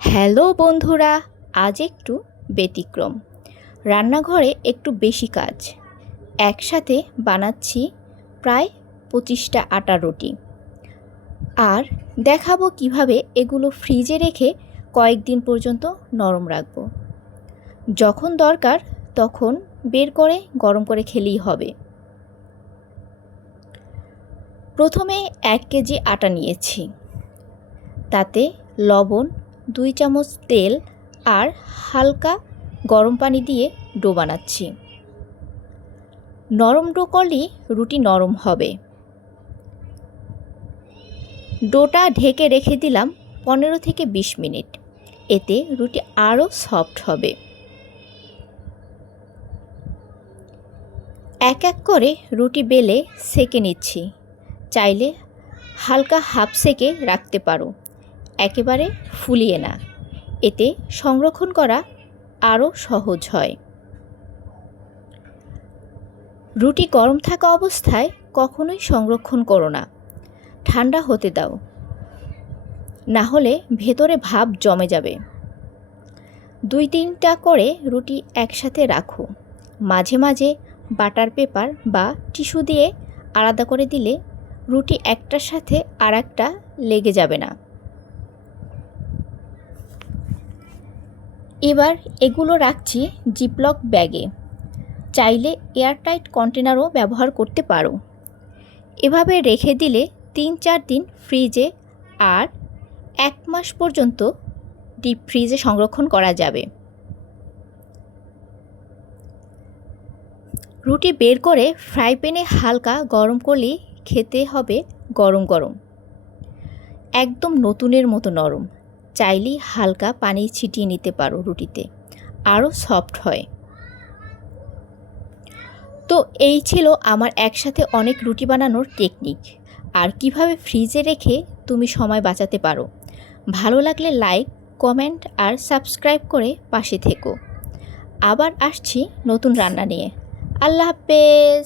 Hello বন্ধুরা, আজ একটু ব্যতিক্রম। রান্নাঘরে একটু বেশি কাজ। একসাথে বানাচ্ছি প্রায় 25টা আটার রুটি। আর দেখাবো কিভাবে এগুলো ফ্রিজে রেখে কয়েকদিন পর্যন্ত নরম রাখবো। যখন দরকার তখন বের করে গরম করে খেলেই হবে। প্রথমে 1 কেজি আটা নিয়েছি। তাতে লবণ, 2 চামচ তেল আর হালকা গরম পানি দিয়ে ডো বানাচ্ছি। নরম ডো করলেই রুটি নরম হবে। ডোটা ঢেকে রেখে দিলাম 15 থেকে 20 মিনিট। এতে রুটি আরও সফট হবে। এক এক করে রুটি বেলে সেঁকে নিচ্ছি। চাইলে হালকা হাফ সেঁকে রাখতে পারো, একেবারে ফুলিয়ে না। এতে সংরক্ষণ করা আরও সহজ হয়। রুটি গরম থাকা অবস্থায় কখনোই সংরক্ষণ করো না, ঠান্ডা হতে দাও, না হলে ভেতরে ভাপ জমে যাবে। 2-3টা করে রুটি একসাথে রাখো। মাঝে মাঝে বাটার পেপার বা টিস্যু দিয়ে আলাদা করে দিলে রুটি একটার সাথে আর একটা লেগে যাবে না। এবার এগুলো রাখছি জিপলক ব্যাগে। চাইলে এয়ারটাইট কন্টেনারও ব্যবহার করতে পারো। এভাবে রেখে দিলে 3-4 দিন ফ্রিজে আর 1 মাস পর্যন্ত ডিপ ফ্রিজে সংরক্ষণ করা যাবে। রুটি বের করে ফ্রাই প্যানে হালকা গরম করলেই খেতে হবে গরম গরম, একদম নতুনের মতো নরম। চাইলেই হালকা পানি ছিটিয়ে নিতে পারো রুটিতে, আরও সফট হয়। তো এই ছিল আমার একসাথে অনেক রুটি বানানোর টেকনিক, আর কিভাবে ফ্রিজে রেখে তুমি সময় বাঁচাতে পারো। ভালো লাগলে লাইক, কমেন্ট আর সাবস্ক্রাইব করে পাশে থেকো। আবার আসছি নতুন রান্না নিয়ে। আল্লাহ হাফেজ।